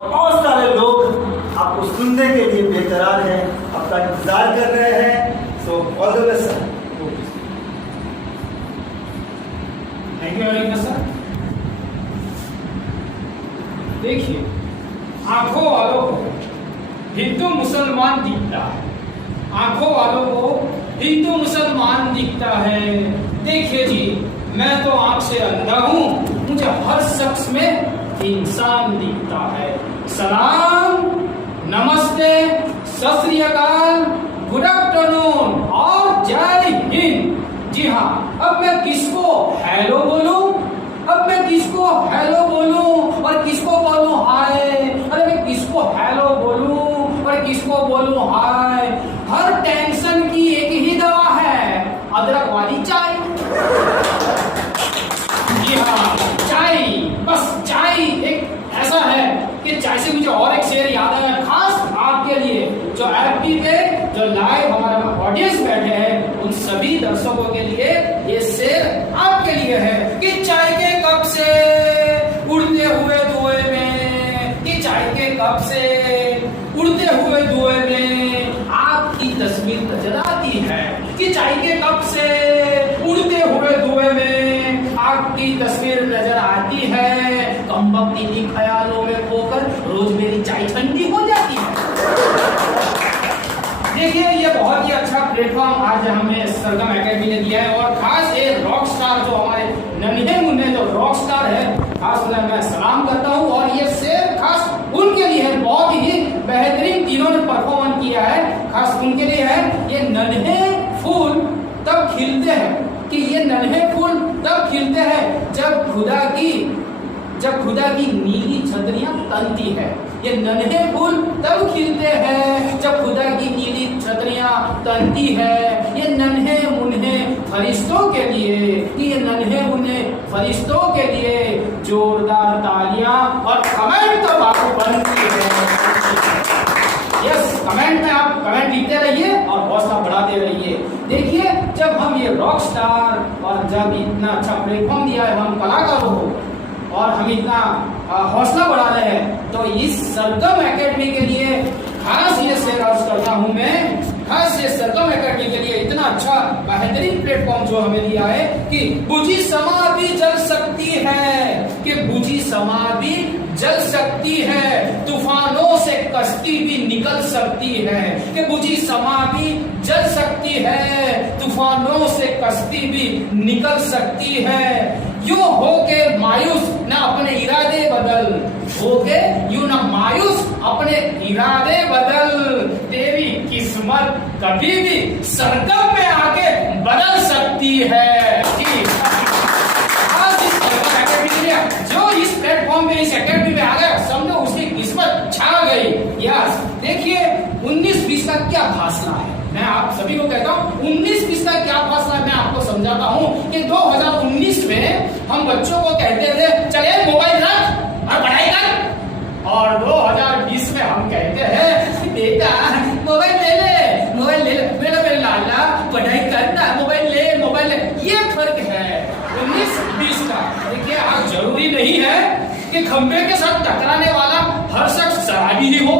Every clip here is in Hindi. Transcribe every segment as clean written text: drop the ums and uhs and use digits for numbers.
बहुत सारे लोग आपको सुनने के लिए बेकरार हैं, आपका इंतजार कर रहे हैं। So all the best sir. Thank you very much sir. देखिए, आंखों वालों को हिंदू मुसलमान दिखता है, आंखों वालों को हिंदू मुसलमान दिखता है। देखिए जी, मैं तो आंख से अंधा हूं, मुझे हर शख्स में इंसान दिखता है। सलाम, नमस्ते, सत श्री अकाल, गुड आफ्टरनून और जय हिंद। जी हाँ, अब मैं किसको हेलो बोलूं, अब मैं किसको हेलो बोलूं और किसको बोलूं हाय। अरे मैं किसको हेलो बोलूं और किसको बोलूं हाय। हर टेंशन की एक ही दवा है, अदरक वाली चाय। जी हाँ, चाय, बस चाय एक ऐसा है कि चाय से मुझे और एक शेर याद आया, खास आपके लिए जो एफबी पे जो लाइव हमारा ऑडियंस बैठे हैं, उन सभी दर्शकों के लिए ये शेर आपके लिए है कि चाय के कप से उड़ते हुए धुएं में, कि चाय के कप से उड़ते हुए धुएं में आपकी तस्वीर नजर आती है, कि चाय के कप से उड़ते हुए धुएं में आपकी तस्वीर नजर आती है। कमबख्ती की ख्यालों में खोकर रोज मेरी चाय ठंडी हो जाती है। देखिए, ये बहुत ही अच्छा प्लेटफॉर्म आज हमें सरगम एकेडमी ने दिया है और खास ये रॉक स्टार जो हमारे नन्हे मुन्ने जो रॉक स्टार है, खास मैं सलाम करता हूँ। और ये शेर खास उनके लिए है, बहुत ही बेहतरीन तीनों ने परफॉर्म किया है, खास उनके लिए है। ये नन्हे फूल तब खिलते हैं, कि ये नन्हे फूल तब खिलते हैं जब खुदा की नीली छतरियां तनती है। ये नन्हे फूल तब खिलते हैं जब खुदा की नीली छतरियां तनती है। ये नन्हे मुन्ने फरिश्तों के लिए, ये नन्हे मुन्ने फरिश्तों के लिए जोरदार तालियां और कमेंट तो आपको बनती है। यस, कमेंट में आप कमेंट लिखते रहिए और हौसला बढ़ाते रहिए। देखिए, जब हम ये रॉक स्टार और जब इतना अच्छा प्लेटफॉर्म दिया है हम कलाकारों को और हम इतना हौसला बढ़ा रहे हैं, तो इस सरगम एकेडमी के लिए खास ये शेयर अर्ज करता हूं मैं, खास ये सरगम एकेडमी के लिए इतना अच्छा बेहतरीन प्लेटफॉर्म जो हमें दिया है कि बुझी समा भी जल सकती है, कि बुझी समा भी जल सकती है, तूफानों से कश्ती भी निकल सकती है, कि बुझी समा भी जल सकती है, तूफानों से कश्ती भी निकल सकती है। यूं होके मायूस न अपने इरादे बदल, होके यूं न मायूस अपने इरादे बदल, तेरी किस्मत कभी भी सरगम में आके बदल सकती है। जो इस प्लेटफॉर्म पे इस एकेडमी में आ गया, समझो उसकी किस्मत छा गई। यस, देखिए 19-20 का क्या फासला है, मैं आप सभी को कहता हूँ 19-20 का क्या फासला है, मैं आपको समझाता हूँ कि 2019 में हम बच्चों को कहते थे चले मोबाइल रख और पढ़ाई कर, और 2020 में हम कहते हैं बेटा मोबाइल ले ले, मोबाइल ले ले, मेरा मेरे लाला पढ़ाई करना, मोबाइल ले, मोबाइल ले। ये फर्क है 19-20 का। देखिए, आज जरूरी नहीं है कि खंबे के साथ टकराने वाला हर शख्स शराबी ही हो।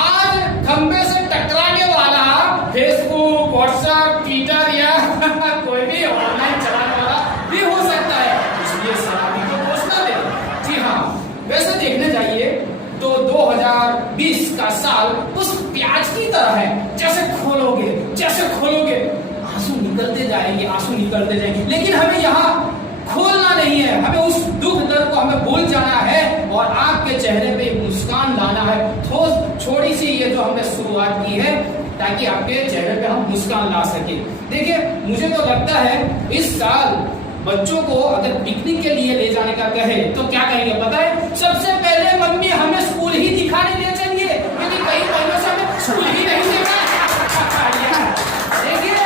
आज खंबे से टकराने वाला फेसबुक, व्हाट्सएप, ट्विटर या कोई भी ऑनलाइन चलाने वाला भी हो सकता है, इसलिए शराबी को दोष न दे। जी हाँ, वैसे देखने जाइए तो 2020 का साल उस प्याज की तरह है, जैसे खोलोगे आंसू निकलते जाएंगे, आंसू निकलते जाएंगे, लेकिन हमें यहाँ खोलना नहीं है, हमें उस दुख दर्द को हमें भूल जाना है और आपके चेहरे पे मुस्कान लाना है। छोटी सी ये जो हमने शुरुआत की है ताकि आपके चेहरे पे हम मुस्कान ला सके। देखिए, मुझे तो लगता है इस साल बच्चों को अगर पिकनिक के लिए ले जाने का कहे तो क्या कहेंगे पता है? सबसे पहले मम्मी हमें स्कूल ही दिखाने ले चलिए, क्योंकि कई महीनों से हमें स्कूल ही नहीं देखा। देखिए,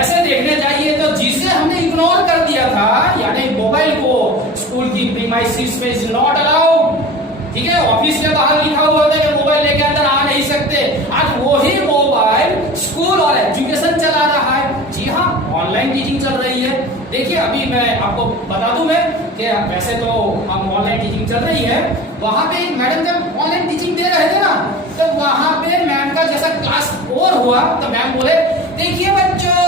ऐसे देखने जाइए तो जिसे हमने इग्नोर कर दिया था, यानी मोबाइल को, स्कूल की प्रीमाइसेस में इज नॉट अलाउड, ठीक है, ऑफिस के बाहर लिखा हुआ था कि मोबाइल लेके अंदर आ नहीं सकते, आज वही मोबाइल स्कूल और एजुकेशन चला रहा है। जी हाँ, ऑनलाइन टीचिंग चल रही है। देखिए, अभी मैं आपको बता दूं मैं कि वैसे तो हम ऑनलाइन टीचिंग चल रही है, वहां पे एक मैडम जब ऑनलाइन हुआ तो मैम बोले देखिए बच्चों,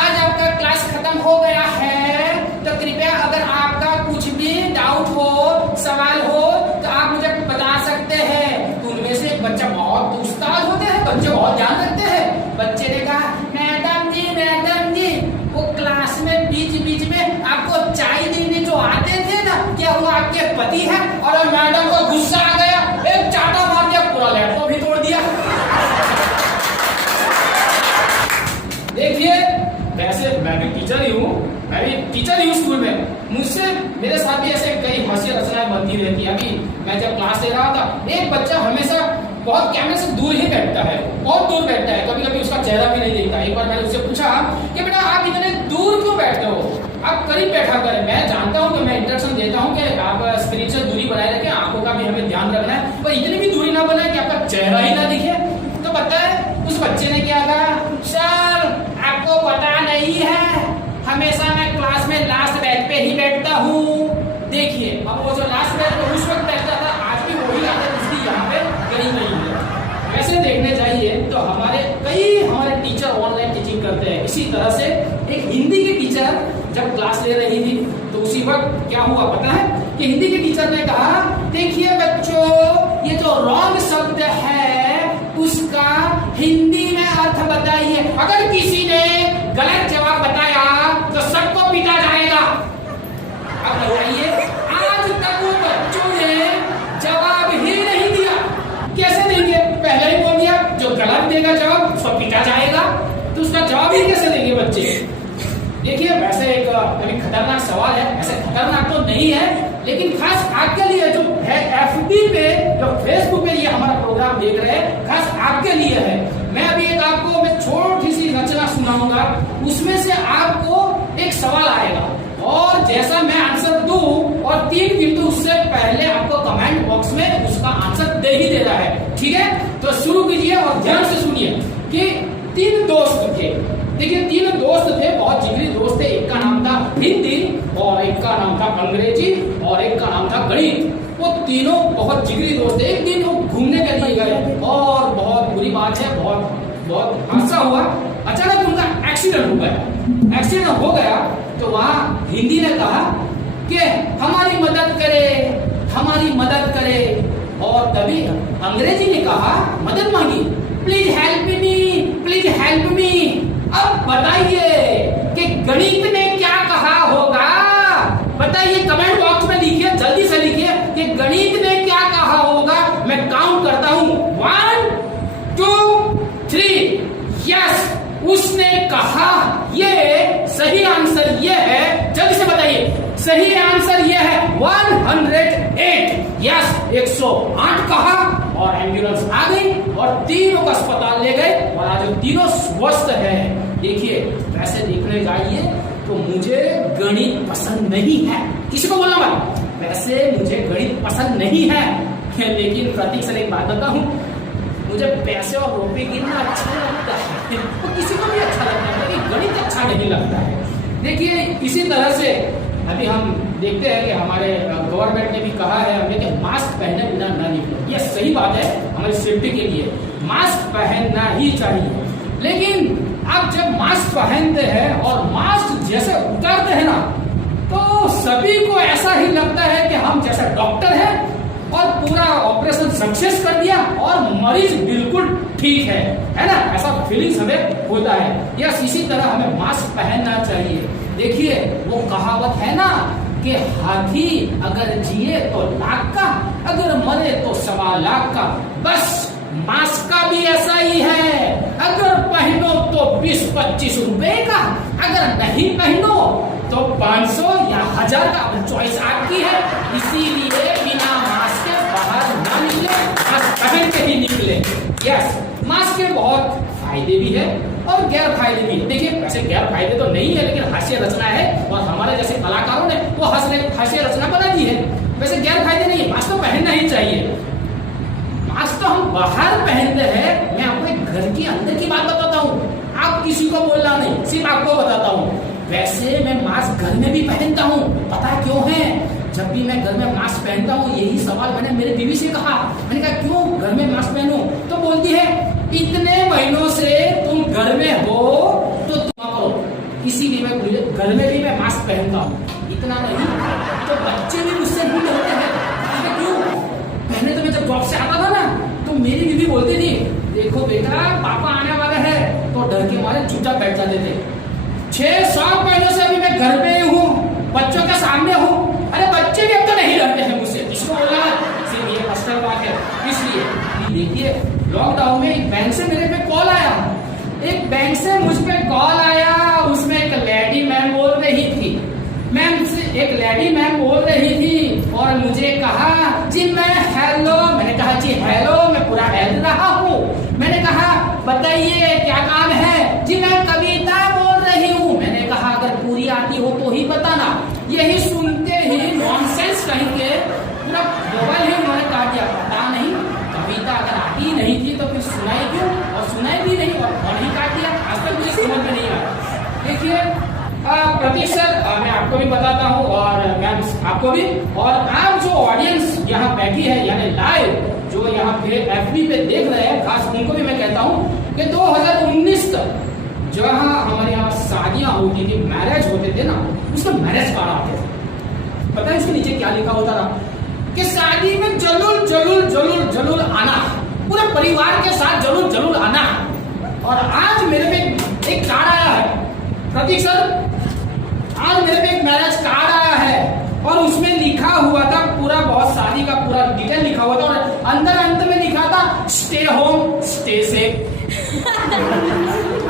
आज आपका क्लास खत्म हो गया है, तो कृपया अगर आपका कुछ भी डाउट हो, सवाल हो तो आप मुझे बता सकते हैं। तो उनमें से एक बच्चा, बहुत उस्ताद होते हैं बच्चे, बहुत ध्यान रखते हैं, बच्चे ने कहा मैडम जी वो क्लास में बीच में आपको चाय देने जो आते थे ना, क्या वो आपके पति है? और मैडम को गुस्सा आ गया, एक चाटा मार दिया, पूरा लैपटॉप भी तोड़ दिया। देखिए वैसे मैं भी टीचर ही हूँ स्कूल में, मुझसे मेरे साथ भी ऐसे कई हास्य रचनाएं बनती रहती है। अभी मैं जब क्लास ले रहा था, एक बच्चा हमेशा बहुत कैमरे से दूर ही बैठता है, बहुत दूर बैठता है, कभी कभी उसका चेहरा भी नहीं दिखता। एक बार मैंने उससे पूछा कि बेटा आप इतने दूर क्यों बैठते हो, आप करीब बैठा करें। मैं जानता हूँ कि मैं इंस्ट्रक्शन देता हूँ कि आप स्क्रीन से दूरी बनाए रखें, आंखों का भी हमें ध्यान रखना है, पर इतनी भी दूरी ना बनाए कि आपका चेहरा ही ना दिखे। तो पता है उस बच्चे ने क्या कहा, सर आपको पता नहीं है, हमेशा मैं क्लास में लास्ट बेंच पे ही बैठता हूँ। देखिए अब वो जो लास्ट बेंच पे उस वक्त बैठता था, आज भी वही आदत उसकी यहाँ पे गई नहीं है। वैसे देखने जाइए तो हमारे टीचर ऑनलाइन टीचिंग करते हैं। इसी तरह से एक हिंदी की टीचर जब क्लास ले रही थी तो उसी वक्त क्या हुआ पता है कि हिंदी के टीचर ने कहा देखिए बच्चों, ये जो रॉन्ग शब्द है उसका हिंदी में अर्थ बताइए। अगर किसी ने गलत जवाब बताया तो सबको पीटा जाएगा। अब बताइए, आज तक वो बच्चों ने जवाब ही नहीं दिया। कैसे देंगे? पहले ही बोल दिया जो गलत देगा जवाब उसको पीटा जाएगा, तो उसका जवाब ही कैसे देंगे बच्चे? देखिए वैसे एक अभी खतरनाक सवाल है, ऐसे खतरनाक तो नहीं है, लेकिन खास आपके लिए जो है FB पे, जो फेसबुक पे ये हमारा प्रोग्राम देख रहे हैं, खास आपके लिए है। मैं अभी एक आपको मैं छोटी सी रचना सुनाऊंगा, उसमें से आपको एक सवाल आएगा और जैसा मैं आंसर दूं और 3 बिंदु उससे पहले आपको कमेंट बॉक्स में उसका आंसर दे ही देना है, ठीक है? तो शुरू कीजिए और ध्यान से सुनिए कि 3 दोस्त थे। देखिए 3 दोस्त थे, बहुत जिगरी दोस्त थे। एक का नाम था हिंदी और एक का नाम था अंग्रेजी और एक का नाम था गणित। वो तीनों बहुत जिगरी दोस्त थे। एक दिन वो घूमने के लिए गए और बहुत बुरी बात है, बहुत हादसा हुआ। अचानक उनका एक्सीडेंट हो गया। एक्सीडेंट हो गया तो वहाँ हिंदी ने कहा कि हमारी मदद करे, और तभी अंग्रेजी ने कहा, मदद मांगी, प्लीज हेल्प मी। अब बताइए कि गणित ने क्या कहा होगा? बताइए, कमेंट बॉक्स में लिखिए, जल्दी से लिखिए कि गणित ने क्या कहा होगा। मैं काउंट करता हूं, 1 2 3। यस, उसने कहा, ये सही आंसर ये है। जल्दी से बताइए, सही आंसर ये है 108। यस, 108 कहा और एम्बुलेंस आ गई और तीनों को अस्पताल ले गए और आज तीनों स्वस्थ हैं। देखिए वैसे देखने जाइए तो मुझे गणित पसंद नहीं है। किसी को बोलना मत, वैसे मुझे गणित पसंद नहीं है, लेकिन प्रतीक सर एक बात बताऊं, मुझे पैसे और रुपए गिनना अच्छा लगता है, तो किसी को भी अच्छा लगता है, लेकिन गणित अच्छा नहीं लगता है। देखिए इसी तरह से अभी हम देखते हैं कि हमारे गवर्नमेंट ने भी कहा है हमें कि मास्क पहने बिना ना निकलो। ये सही बात है, हमारी सेफ्टी के लिए मास्क पहनना ही चाहिए। लेकिन आप जब मास्क पहनते हैं और मास्क जैसे उतारते हैं ना, तो सभी को ऐसा ही लगता है कि हम जैसे डॉक्टर हैं और पूरा ऑपरेशन सक्सेस कर दिया और मरीज बिल्कुल ठीक है ना? ऐसा फीलिंग्स हमें होता है। यस, इसी तरह हमें मास्क पहनना चाहिए। देखिए वो कहावत है ना कि हाथी अगर जिए तो लाख का, अगर मरे तो 1.25 लाख का। बस मास्क का भी ऐसा ही है, अगर पहनो तो 20-25 रुपए का, अगर नहीं पहनो तो 500 या 1000 का। चॉइस आपकी है, इसीलिए बिना मास्क के बाहर ना निकले, मास्क पहन के ही निकले। यस, मास्क के बहुत फायदे भी है और गैर फायदे भी है। देखिए वैसे गैर फायदे तो नहीं है, लेकिन हास्य रचना है और हमारे जैसे कलाकारों ने वो हास्य रचना बना दी है। वैसे गैर फायदे नहीं है, मास्क तो पहनना ही चाहिए। मास्क तो हम बाहर पहनते हैं। मैं आपको एक घर के अंदर की बात बताता हूँ, आप किसी को बोलना नहीं, सिर्फ आपको बताता हूँ। वैसे मैं मास्क घर में भी पहनता हूँ, पता क्यों है? जब भी मैं घर में मास्क पहनता हूँ, यही सवाल मैंने मेरे बीवी से कहा, मैंने कहा क्यों घर में मास्क पहनूं? तो बोलती है इतने महीनों से पहनता हूँ, इतना नहीं। तो बच्चे भी मुझसे नहीं डरते हैं। अरे क्यों? पहले तो मैं जब जॉब से आता था ना, तो मेरी बीवी बोलती थी, देखो बेटा पापा आने वाले हैं, तो डर के मारे चुपचाप बैठ जाते थे। 6-7 महीनों से अभी मैं घर पे ही हूँ, बच्चों के सामने हूँ। अरे बच्चे भी अब तो नहीं डरते हैं मुझसे। इसको बोला सिर्फ ये पर्सनल बात है। इसलिए देखिए, लॉकडाउन में एक बैंक से मेरे पे कॉल आया, एक बैंक से मुझ पे कॉल आया। उसमें एक लेडी मैम बोल रही थी, एक लेडी मैम बोल रही थी और मुझे कहा जी मैं हेलो, मैंने कहा जी हेलो, मैं पूरा हेल रहा हूँ। मैंने कहा बताइए क्या काम है? जी मैं कविता बोल रही हूँ। मैंने कहा अगर पूरी आती हो तो ही बताना। यही सुनते ही नॉनसेंस कहीं के पूरा मोबाइल ही उन्होंने काट दिया। पता नहीं कविता अगर आती नहीं थी तो फिर सुनाई क्यों, और सुनाई भी नहीं और फोन ही काट दिया। आज तक मुझे समझ में नहीं आया। देखिए प्रतीक सर, मैं आपको भी बताता हूँ और मैम आपको भी, और आप जो ऑडियंस यहाँ बैठी है यानी लाइव जो यहाँ पे FB पे देख रहे हैं, खास उनको भी मैं कहता हूँ कि 2019 तक जहाँ हमारे यहाँ शादियां होती थी, मैरिज होते थे ना, उसके मैरिज कार्ड आते थे। पता है इसके नीचे क्या लिखा होता था कि शादी में जरूर जरूर जरूर जरूर आना, पूरे परिवार के साथ जरूर जरूर आना। और आज मेरे पे एक कार्ड आया है प्रतीक सर, आज मेरे पे एक मैरिज कार्ड आया है और उसमें लिखा हुआ था पूरा, बहुत शादी का पूरा डिटेल लिखा हुआ था और अंत में लिखा था स्टे होम स्टे सेफ।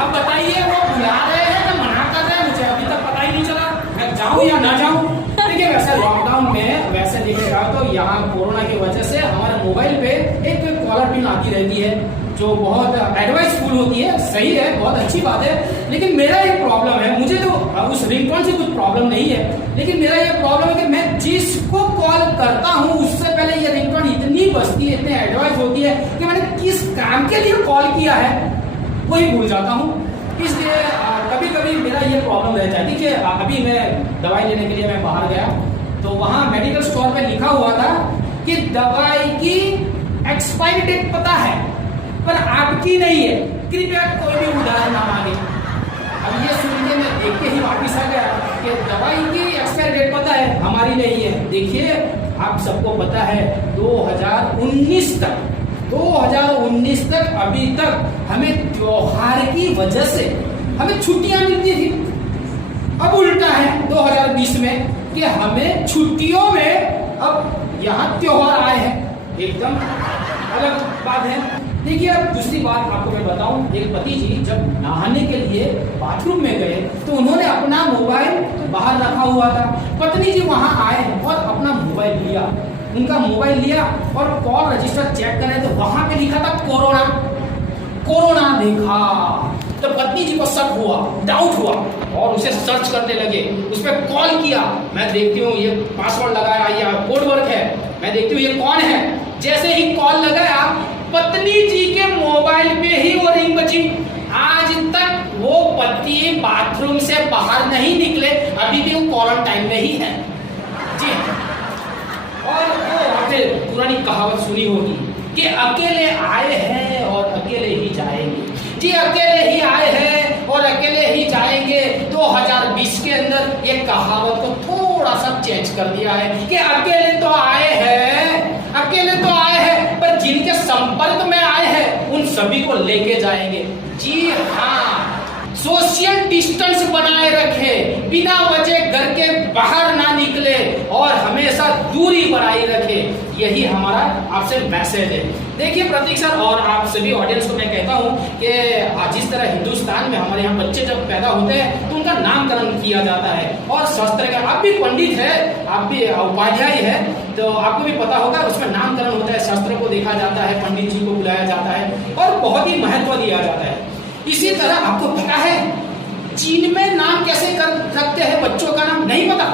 अब बताइए वो बुला रहे हैं या मना कर रहे हैं, मुझे अभी तक पता ही नहीं चला मैं जाऊं या ना जाऊं। देखिए वैसे लॉकडाउन में वैसे देखिएगा तो यहाँ कोरोना की वजह से हमारे मोबाइल पे एक कॉलर पिन आती रहती है जो बहुत एडवाइसफुल होती है, सही है, बहुत अच्छी बात है। लेकिन मेरा ये प्रॉब्लम है, मुझे तो उस रिंगटोन से कुछ प्रॉब्लम नहीं है, लेकिन मेरा ये प्रॉब्लम है कि मैं जिसको कॉल करता हूँ उससे पहले ये रिंगटोन इतनी बजती है, इतनी एडवाइस होती है कि मैंने किस काम के लिए कॉल किया है वही भूल जाता हूँ। इसलिए कभी कभी मेरा ये प्रॉब्लम रहता है। देखिए अभी मैं दवाई लेने के लिए मैं बाहर गया तो वहाँ मेडिकल स्टोर पे लिखा हुआ था कि दवाई की एक्सपायरी डेट पता है पर आपकी नहीं है, कृपया कोई भी उदाहरण ना मांगे। अब ये सुन के मैं देख के ही वापिस आ गया कि दवाई की एक्सपायरी डेट पता है, हमारी नहीं है। देखिए आप सबको पता है 2019 तक अभी तक हमें त्योहार की वजह से हमें छुट्टियां मिलती थी। अब उल्टा है 2020 में कि हमें छुट्टियों में अब यहाँ त्योहार आए हैं, एकदम अलग बात है। देखिए अब दूसरी बात आपको मैं बताऊं, एक पति जी जब नहाने के लिए बाथरूम में गए तो उन्होंने अपना मोबाइल बाहर रखा हुआ था। पत्नी जी वहां आए और अपना मोबाइल लिया, उनका मोबाइल लिया और कॉल रजिस्टर चेक करें तो वहां पे लिखा था कोरोना देखा। तो पत्नी जी को शक हुआ, डाउट हुआ और उसे सर्च करने लगे, उस पर कॉल किया। मैं देखती हूँ ये पासवर्ड लगाया या कोड वर्क है, मैं देखती हूँ ये कौन है। जैसे ही कॉल लगाया पत्नी जी के मोबाइल पे ही वो रिंग बजी। आज तक वो पति बाथरूम से बाहर नहीं निकले, अभी भी वो क्वारंटाइन में ही है जी। और वो आपने पुरानी कहावत सुनी होगी कि अकेले आए हैं और अकेले ही जाएंगे। जी अकेले ही आए हैं और अकेले ही जाएंगे। 2020 के अंदर ये कहावत को थोड़ा सा चेंज कर दिया है कि अकेले तो आए हैं पर जिनके संपर्क में आए हैं उन सभी को लेके जाएंगे। जी हाँ, सोशल डिस्टेंस बनाए रखे, बिना वजह घर के बाहर ना निकले और हमेशा दूरी बनाए रखे, यही हमारा आपसे मैसेज है। देखिए प्रतीक सर और आप सभी ऑडियंस को मैं कहता हूँ कि जिस तरह हिंदुस्तान में हमारे यहाँ बच्चे जब पैदा होते हैं तो उनका नामकरण किया जाता है और शास्त्र का, आप भी पंडित है, आप भी उपाध्याय है तो आपको भी पता होगा, उसमें नामकरण होता है, शास्त्र को देखा जाता है, पंडित जी को बुलाया जाता है और बहुत ही महत्व दिया जाता है। इसी तरह आपको पता है चीन में नाम कैसे रखते हैं बच्चों का नाम? नहीं पता?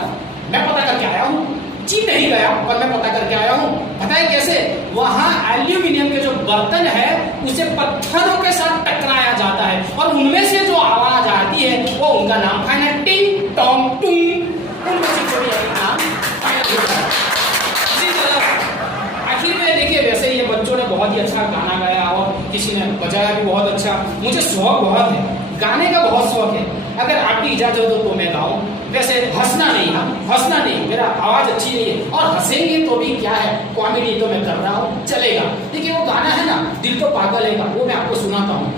मैं पता करके आया हूँ, चीन नहीं गया और मैं पता करके आया हूँ। पता है कैसे? वहां एल्यूमिनियम के जो बर्तन है उसे पत्थरों के साथ टकराया जाता है और उनमें से जो आवाज आती है वो उनका नाम है टिंग टोंग टुंग, उनमें से कोई नाम फाइनल होता है। इसी तरह आखिर में देखिए वैसे ये बच्चों ने बहुत ही अच्छा गाना गाया और किसी ने बजाया भी बहुत अच्छा। मुझे शौक बहुत है, गाने का बहुत शौक है। अगर आपकी इजाजत हो तो मैं गाऊं। वैसे हंसना नहीं, हम हंसना नहीं, मेरा आवाज अच्छी नहीं है, और हंसेंगे तो भी क्या है, कॉमेडी तो मैं कर रहा हूँ, चलेगा। देखिए वो गाना है ना, दिल तो पागल है का, वो मैं आपको सुनाता हूँ।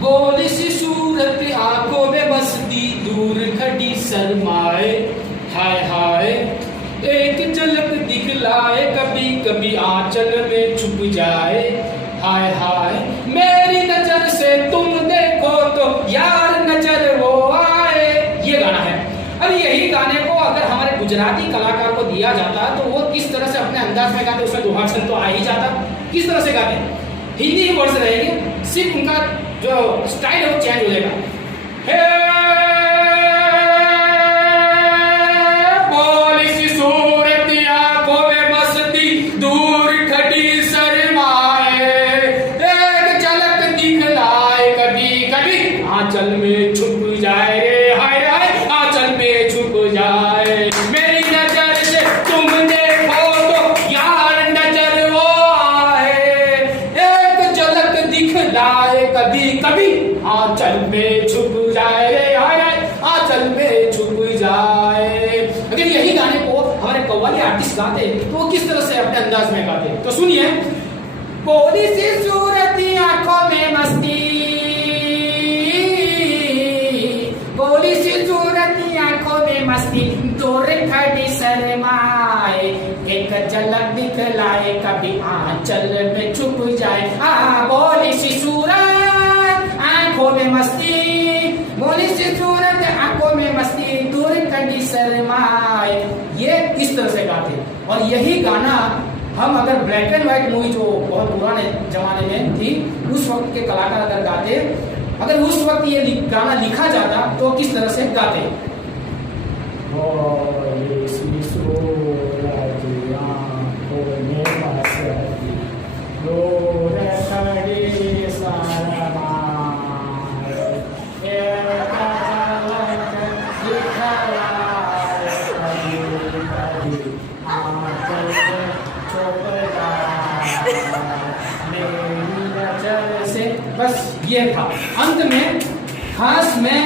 गोली सी सूरत आंखों में मस्ती, दूर खड़ी शर्माए, हाय हाय एक झलक दिखलाए, कभी कभी आंचल में छुप जाए, हाय हाय मेरी नजर से तुम देखो तो यार नजर वो आए। ये गाना है। अब यही गाने को अगर हमारे गुजराती कलाकार को दिया जाता तो वो किस तरह से अपने अंदाज में गाते, उसमें दोहा छंद तो आ ही जाता, किस तरह से गाते। हिंदी वर्ड्स रहेंगे, सिर्फ उनका जो स्टाइल है वो चेंज हो जाएगा। बोली सी सूरत आंखों में मस्ती, दूर खड़ी शर्माए, एक झलक दिखलाए, कभी कभी आंचल में छुप जाए रे, हाय हाय आंचल में छुप जाए, मेरी नजर से तुम देखो तो यार नजर वो आए, एक झलक दिखलाए, कभी कभी आंचल में छुप जाए रे, हाय हाय आंचल में छुप जाए। अगर यही गाने को हमारे कव्वाली आर्टिस्ट गाते तो वो किस तरह से अपने अंदाज में गाते, तो सुनिए। बोली सी सूरत आंखों में मस्ती, बोली सी सूरत आंखों में मस्ती, दूर खड़ी शर्माए, एक झलक दिखलाए, कभी आंचल में छुप जाए। बोली सी सूरत आंखों में मस्ती, बोली सी सूरत आंखों में मस्ती, दूर खड़ी शर्माए, ये इस तरह से गाते। और यही गाना हम अगर ब्लैक एंड व्हाइट मूवी जो बहुत पुराने जमाने में थी, उस वक्त के कलाकार अगर गाते, अगर उस वक्त ये गाना लिखा जाता तो किस तरह से गाते। बस ये था। अंत में खास मैं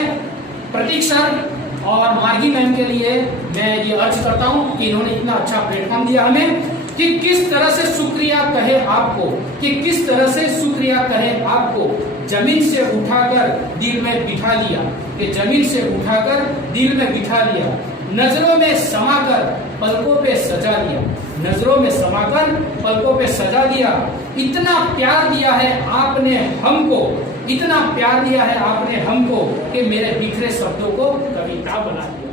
प्रतीक सर और मार्गी मैम के लिए मैं ये अर्ज करता हूँ कि इन्होंने इतना अच्छा प्लेटफॉर्म दिया हमें, कि किस तरह से शुक्रिया कहे आपको, कि किस तरह से शुक्रिया कहे आपको। जमीन से उठाकर दिल में बिठा लिया, कि जमीन से उठाकर दिल में बिठा लिया, नजरों में समाकर पलकों पे सजा दिया, नजरों में समाकर पलकों पे सजा दिया। इतना प्यार दिया है आपने हमको, इतना प्यार दिया है आपने हमको, कि मेरे बिखरे शब्दों को कविता बना दिया।